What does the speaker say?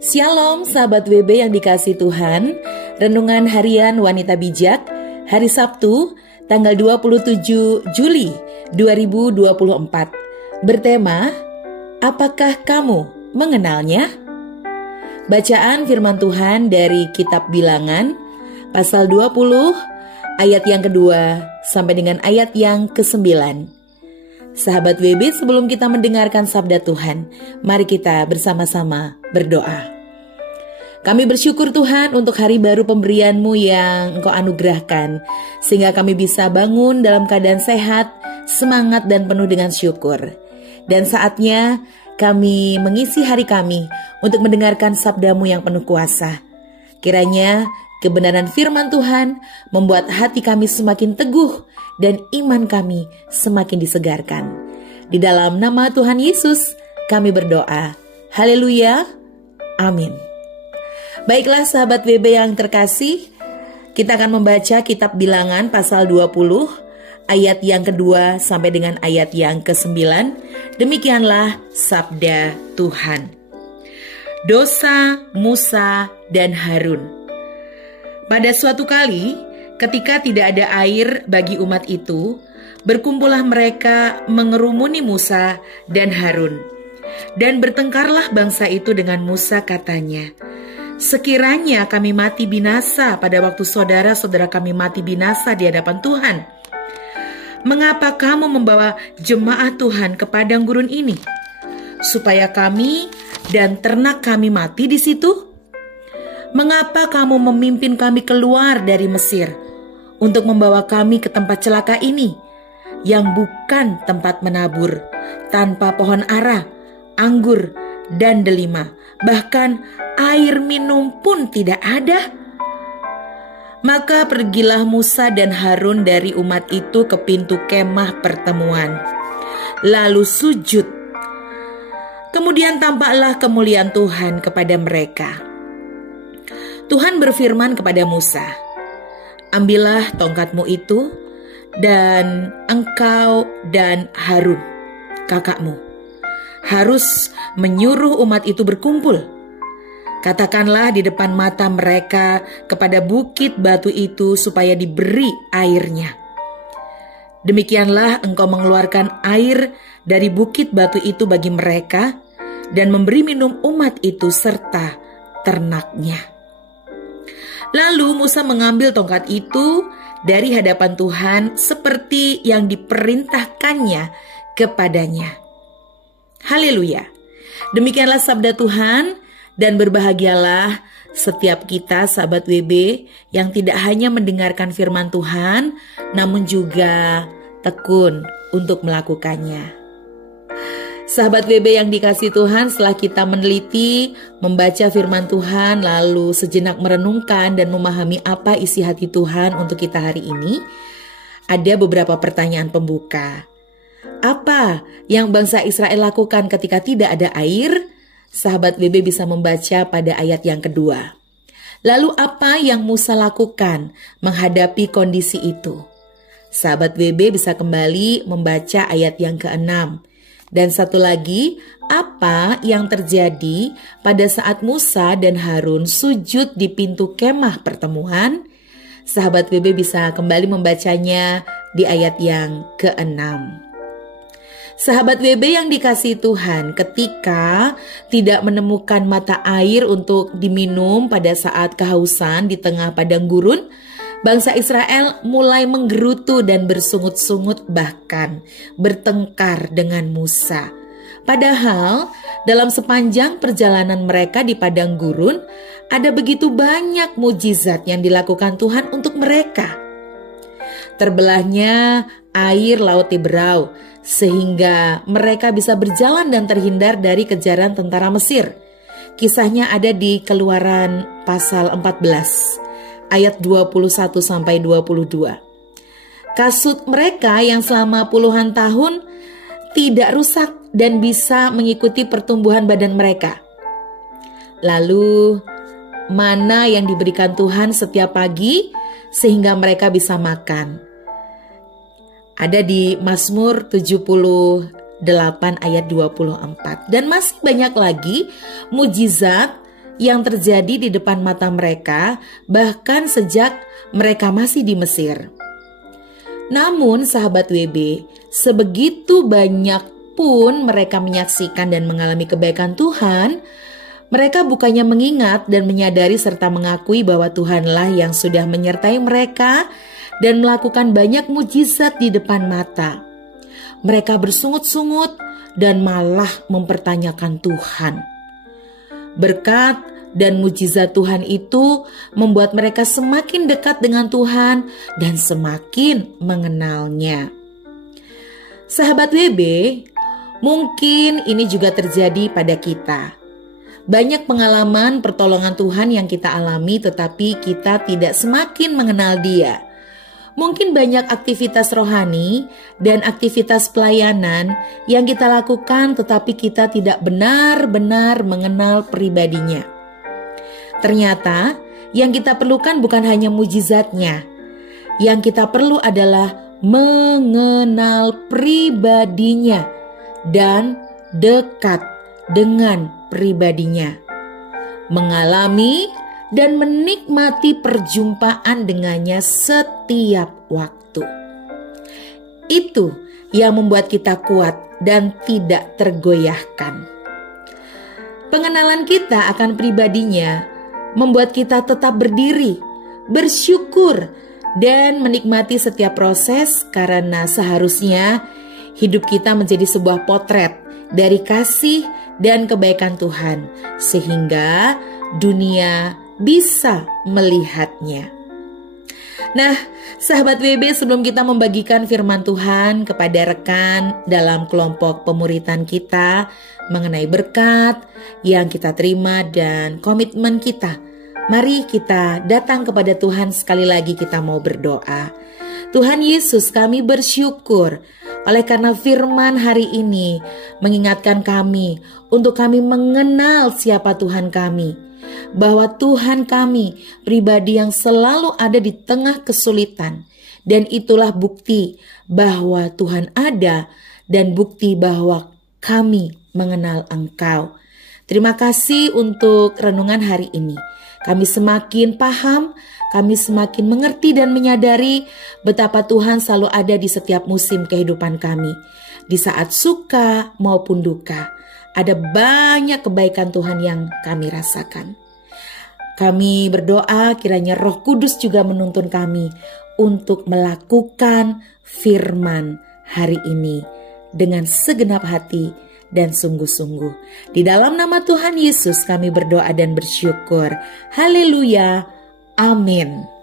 Shalom sahabat WB yang dikasihi Tuhan. Renungan harian wanita bijak hari Sabtu tanggal 27 Juli 2024 bertema Apakah kamu mengenalnya? Bacaan firman Tuhan dari kitab Bilangan pasal 20 ayat yang kedua sampai dengan ayat yang ke-9. Sahabat WB, sebelum kita mendengarkan sabda Tuhan, mari kita bersama-sama berdoa. Kami bersyukur Tuhan untuk hari baru pemberian-Mu yang Engkau anugerahkan, sehingga kami bisa bangun dalam keadaan sehat, semangat dan penuh dengan syukur. Dan saatnya kami mengisi hari kami untuk mendengarkan sabda-Mu yang penuh kuasa. Kiranya kebenaran firman Tuhan membuat hati kami semakin teguh dan iman kami semakin disegarkan. Di dalam nama Tuhan Yesus kami berdoa. Haleluya. Amin. Baiklah sahabat WB yang terkasih, kita akan membaca kitab Bilangan pasal 20 ayat yang kedua sampai dengan ayat yang ke-9. Demikianlah sabda Tuhan. Dosa Musa dan Harun. Pada suatu kali, ketika tidak ada air bagi umat itu, berkumpullah mereka mengerumuni Musa dan Harun. Dan bertengkarlah bangsa itu dengan Musa, katanya, sekiranya kami mati binasa pada waktu saudara-saudara kami mati binasa di hadapan Tuhan, mengapa kamu membawa jemaat Tuhan ke padang gurun ini, supaya kami dan ternak kami mati di situ? Mengapa kamu memimpin kami keluar dari Mesir untuk membawa kami ke tempat celaka ini, yang bukan tempat menabur, tanpa pohon ara, anggur, dan delima, bahkan air minum pun tidak ada? Maka pergilah Musa dan Harun dari umat itu ke pintu kemah pertemuan, lalu sujud. Kemudian tampaklah kemuliaan Tuhan kepada mereka. Tuhan berfirman kepada Musa, ambillah tongkatmu itu, dan engkau dan Harun, kakakmu, harus menyuruh umat itu berkumpul. Katakanlah di depan mata mereka kepada bukit batu itu supaya diberi airnya. Demikianlah engkau mengeluarkan air dari bukit batu itu bagi mereka, dan memberi minum umat itu serta ternaknya. Lalu Musa mengambil tongkat itu dari hadapan Tuhan seperti yang diperintahkannya kepadanya. Haleluya. Demikianlah sabda Tuhan, dan berbahagialah setiap kita sahabat WB yang tidak hanya mendengarkan firman Tuhan, namun juga tekun untuk melakukannya. Sahabat WB yang dikasihi Tuhan, setelah kita meneliti, membaca firman Tuhan, lalu sejenak merenungkan dan memahami apa isi hati Tuhan untuk kita hari ini, ada beberapa pertanyaan pembuka. Apa yang bangsa Israel lakukan ketika tidak ada air? Sahabat WB bisa membaca pada ayat yang kedua. Lalu apa yang Musa lakukan menghadapi kondisi itu? Sahabat WB bisa kembali membaca ayat yang ke-6. Dan satu lagi, apa yang terjadi pada saat Musa dan Harun sujud di pintu kemah pertemuan? Sahabat WB bisa kembali membacanya di ayat yang ke-6. Sahabat WB yang dikasihi Tuhan, ketika tidak menemukan mata air untuk diminum pada saat kehausan di tengah padang gurun, bangsa Israel mulai menggerutu dan bersungut-sungut, bahkan bertengkar dengan Musa. Padahal dalam sepanjang perjalanan mereka di padang gurun, ada begitu banyak mujizat yang dilakukan Tuhan untuk mereka. Terbelahnya air laut di berau, sehingga mereka bisa berjalan dan terhindar dari kejaran tentara Mesir. Kisahnya ada di Keluaran pasal 14. Ayat 21 sampai 22. Kasut mereka yang selama puluhan tahun tidak rusak dan bisa mengikuti pertumbuhan badan mereka. Lalu mana yang diberikan Tuhan setiap pagi sehingga mereka bisa makan. Ada di Mazmur 78 ayat 24. Dan masih banyak lagi mujizat yang terjadi di depan mata mereka, bahkan sejak mereka masih di Mesir. Namun sahabat WB, sebegitu banyak pun mereka menyaksikan dan mengalami kebaikan Tuhan, mereka bukannya mengingat dan menyadari serta mengakui bahwa Tuhanlah yang sudah menyertai mereka dan melakukan banyak mujizat di depan mata. Mereka bersungut-sungut dan malah mempertanyakan Tuhan. Berkat dan mujizat Tuhan itu membuat mereka semakin dekat dengan Tuhan dan semakin mengenalnya. Sahabat WB, mungkin ini juga terjadi pada kita. Banyak pengalaman pertolongan Tuhan yang kita alami, tetapi kita tidak semakin mengenal Dia. Mungkin banyak aktivitas rohani dan aktivitas pelayanan yang kita lakukan, tetapi kita tidak benar-benar mengenal pribadinya. Ternyata yang kita perlukan bukan hanya mujizatnya. Yang kita perlu adalah mengenal pribadinya dan dekat dengan pribadinya. Mengalami dan menikmati perjumpaan dengannya setiap waktu. Itu yang membuat kita kuat dan tidak tergoyahkan. Pengenalan kita akan pribadinya membuat kita tetap berdiri, bersyukur, dan menikmati setiap proses, karena seharusnya hidup kita menjadi sebuah potret dari kasih dan kebaikan Tuhan, sehingga dunia bisa melihatnya. Nah, sahabat WB, sebelum kita membagikan firman Tuhan kepada rekan dalam kelompok pemuritan kita mengenai berkat yang kita terima dan komitmen kita, mari kita datang kepada Tuhan. Sekali lagi kita mau berdoa. Tuhan Yesus, kami bersyukur oleh karena firman hari ini mengingatkan kami untuk kami mengenal siapa Tuhan kami. Bahwa Tuhan kami pribadi yang selalu ada di tengah kesulitan. Dan itulah bukti bahwa Tuhan ada dan bukti bahwa kami mengenal Engkau. Terima kasih untuk renungan hari ini. Kami semakin paham, kami semakin mengerti dan menyadari betapa Tuhan selalu ada di setiap musim kehidupan kami. Di saat suka maupun duka, ada banyak kebaikan Tuhan yang kami rasakan. Kami berdoa kiranya Roh Kudus juga menuntun kami untuk melakukan firman hari ini dengan segenap hati dan sungguh-sungguh. Di dalam nama Tuhan Yesus kami berdoa dan bersyukur. Haleluya. Amin.